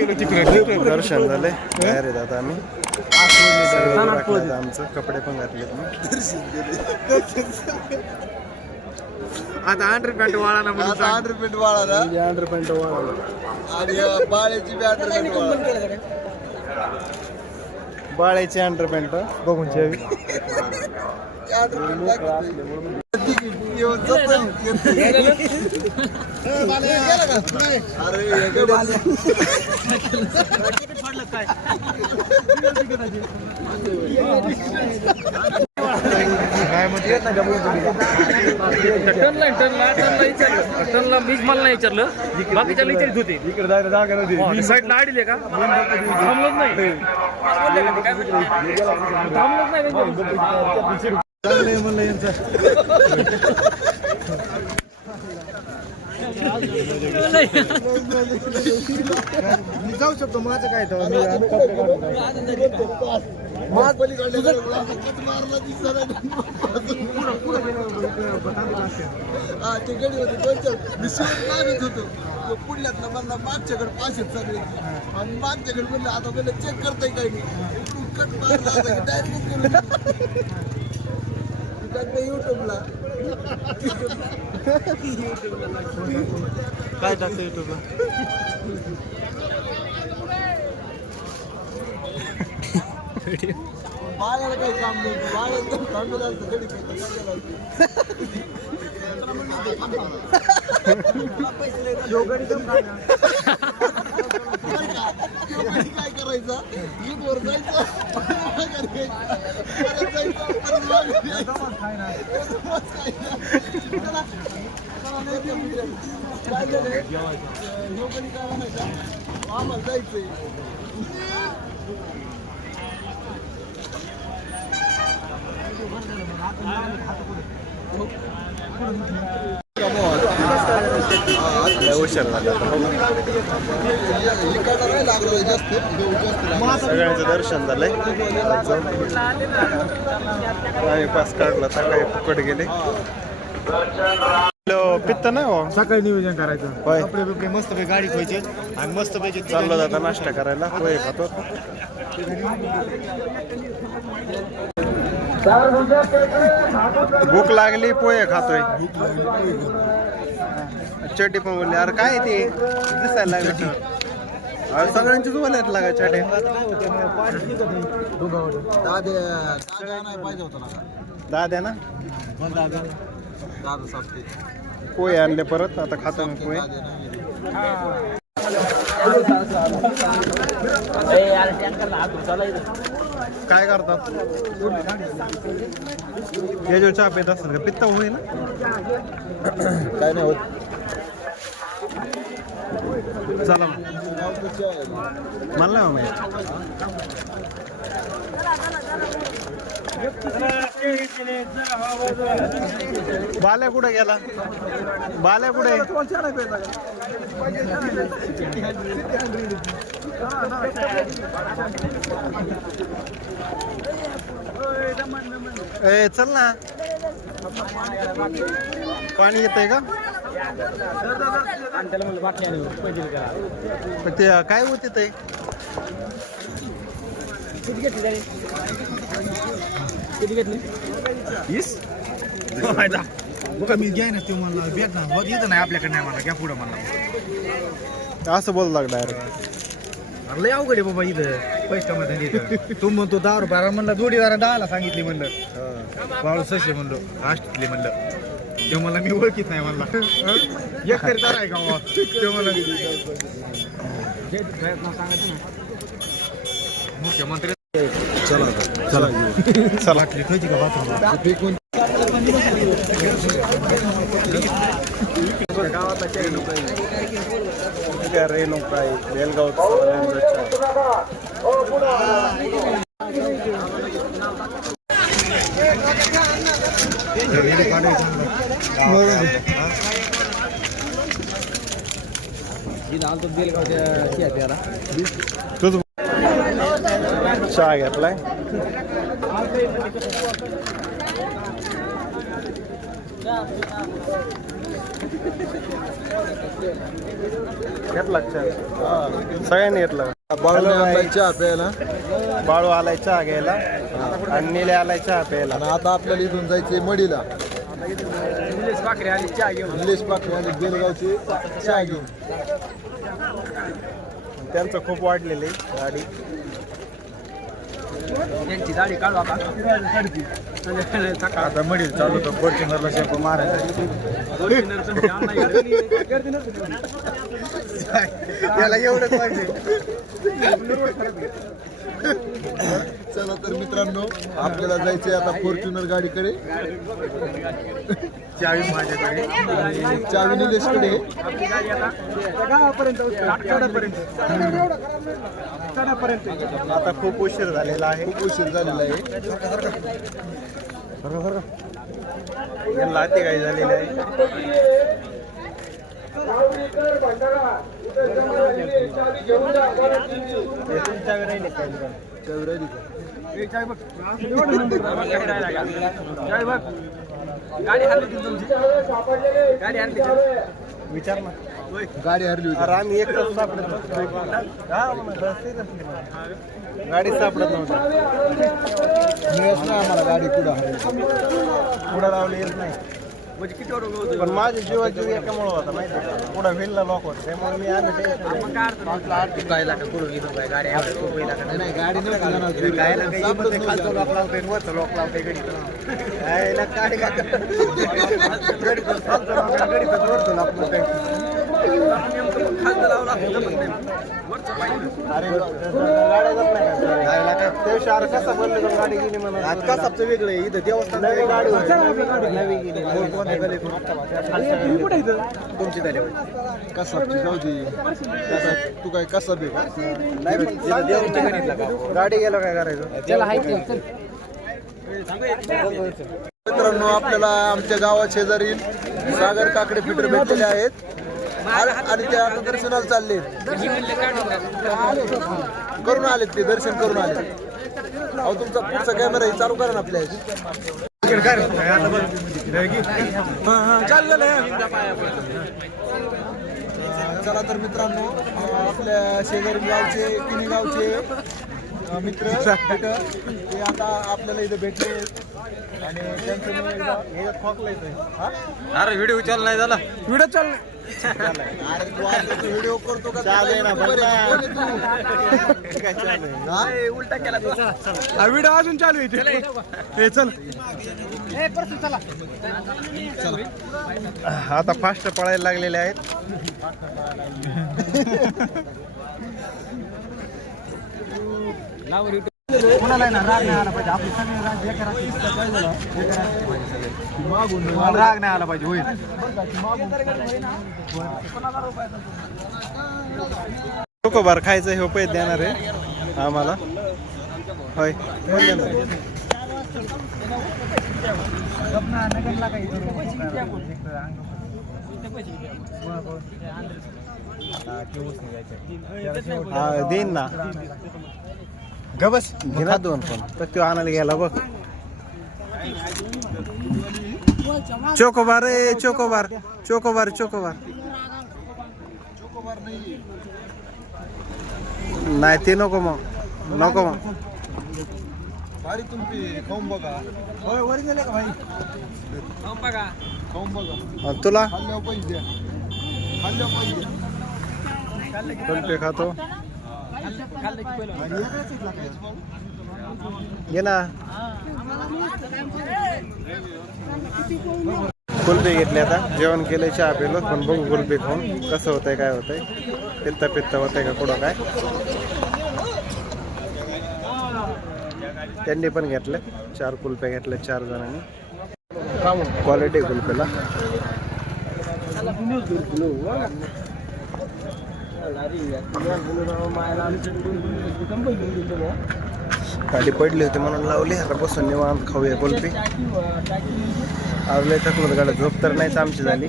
दर्शन झाले बाहेर येत आता आम्ही आमचं कपडे पण घातले आता अंडरपॅन्ट वाळा ना म्हणून अंडरपॅन्ट वाळा ना अंडरपॅन्ट वाळा आणि बाळ्याची बी अंडरपॅन्ट बाळ्याची अंडरपॅन्ट बघून घ्यावी टनला मीच मला नाही विचारलं बाकीच्या विचारित होते इकडे जायला जागा नव्हती साईडला आडले का थांबलंच नाही म्हणलं यांचं मी जाऊ शकतो माझं काय पुढल्यात मला मागच्याकडे पाच आहेत सगळे आणि मागच्याकडे म्हणलं आता मला चेक करताय काय नाही कट मारला डायरेक्ट युट्यूबला काय टाकतं युट्यूबला बाळाला काही काम नाही बाळ एकदम चांगलं असतं काय करायचं वर जायचं आम्हाला जायचंय हुशार झालं सगळ्यांचं दर्शन झालंय आम्ही पास काढला सकाळी फुकट गेले पित्त नाही हो सकाळी नियोजन करायचं होय कपडे बिपडे मस्त पैकी गाडी ठेवायचे आणि मस्त पैकी चाललो जाता नाश्ता करायला पोहे खातो भूक लागली पोहे खातोय चटी पण बोलली अरे काय ते दिसायला लागली अरे सगळ्यांचीच बोलायला लागा चटे पाहिजे होता दाद्या ना दादा सापते पोहे आणले परत आता खातो मी पोहे काय करतात हे जो चहा पेत असतात का पित्त होईल ना काय नाही होत चला मला नाही बाल्या कुठे गेला बाल्या कुठे ए चल ना पाणी येतंय का ते काय होते ते किती घेतली 20 बघा मी घ्याय ना ते म्हणलं भेट ना होत येतं नाही आपल्याकडे नाही मला घ्या पुढं म्हणलं असं बोल लाग डायरेक्ट लय अवघड आहे बाबा इथं पैसा मध्ये इथं तू म्हणतो 10 रुपयाला म्हणलं जोडीदारा 10ला सांगितली म्हणलं बाळू सशे म्हणलो राष्ट्रीतले म्हणलं ते मला मी ओळखीत नाही म्हणला एक तरी तर आहे का बाबा ते मला सांगायचं ना मुख्यमंत्री चला चला चला ठेवायची का बाथरूम रेणुका आहे बेलगाव चहा घेतलाय घेतला का चहा? सगळ्यांनी घेतला का? बाळू आलाय चहा प्यायला बाळू आलाय चहा घ्यायला आणि निले आलाय चहा प्यायला. आणि आता आपल्याला इथून जायचे मडीला निलेश पाखरे आणि बेलगावची चहा घेऊन. त्यांचं खूप वाढलेलं आहे गाडी. त्यांची दाढी काढू आता मडील चालू होतं फॉर्च्युनरला शेप मारायचा. याला एवढंच पाहिजे. चला तर मित्रांनो आपल्याला जायचे आता फॉर्च्युनर गाडीकडे. चावी माझ्याकडे चावी निलेशकडे. आता खूप उशीर झालेला आहे. खूप उशीर झालेला आहे. यांना अति काही झालेलं आहे. चावी राहिली काय? चावी राहिली का? विचार ना. गाडी हरली होती. अरे आम्ही एकच सापडत नव्हतो. गाडी सापडत नव्हती. मिळत नाही आम्हाला गाडी कुठं हरली. पुढं लावली येत नाही. पण माझ्या जीवाची एकामुळे होता माहिती आहे का? पुढं व्हीलला लॉक होतं त्यामुळे मी आम्ही नाही गाडी नव्हती कसा बोलले गाडी गेली म्हणून का सबचं वेगळं आहे इथं देवस्थान गाडी तुमची झाली कसाबची जाऊ दे. तू काय कसा बे गाडी गेलो काय करायचं. मित्रांनो आपल्याला आमच्या गावात शेजारी सागर काकडे फिटर भेटलेले आहेत आणि ते आता दर्शनाला चालले करून आलेत. ते दर्शन करून आले. अहो तुमचा पुढचा कॅमेरा हे चालू करा ना आपल्या चला तर मित्रांनो आपल्या शेजारी गावचे तिन्ही गावचे मित्र ते आता आपल्याला इथे भेटले आणि त्यांचं मी एकदा हे खोकलायचं. अरे व्हिडिओ चालू नाही झाला. व्हिडिओ चालू अरे तू आता तू व्हिडिओ करतो का? उलटा केला व्हिडिओ अजून चालू आहे. चल आता फास्ट पळायला लागलेले आहेत. कोणाला ना राग नाही आला पाहिजे. आपली सगळी राग एका रात्री राग नाही आला पाहिजे. होईल चोकोबार खायचं हे पैसे देणार आहे आम्हाला. होय देईन ना. गबस घेणार दोन पण तर तो आणायला गेला बघ. चोकोबार रे चोकोबार चोकोबार चोकोबार नाही ते नको मग नको मग. भारी तुम्ही खाऊन बघा. होय ओरिजिनल आहे का भाई? खाऊन बघा. तुला खाल्ल्यावर पैसे द्या. खाल्ल्यावर पैसे द्या. कुल्फी खातो घे ना. कुल्फी घेतली आता जेवण केलं चहा पिलं पण बघू कुल्फी खाऊन कसं होतंय काय होतंय. पित्त होतंय का कुठं काय. त्यांनी पण घेतलं 4 कुल्फ्या घेतल्या 4 जणांनी. क्वालिटी कुल्फीला गाडी पडली होती म्हणून लावली. आता बसून निवांत खाऊया कुल्फी. आज लय थकलो गाडी. झोप तर नाहीच आमची झाली.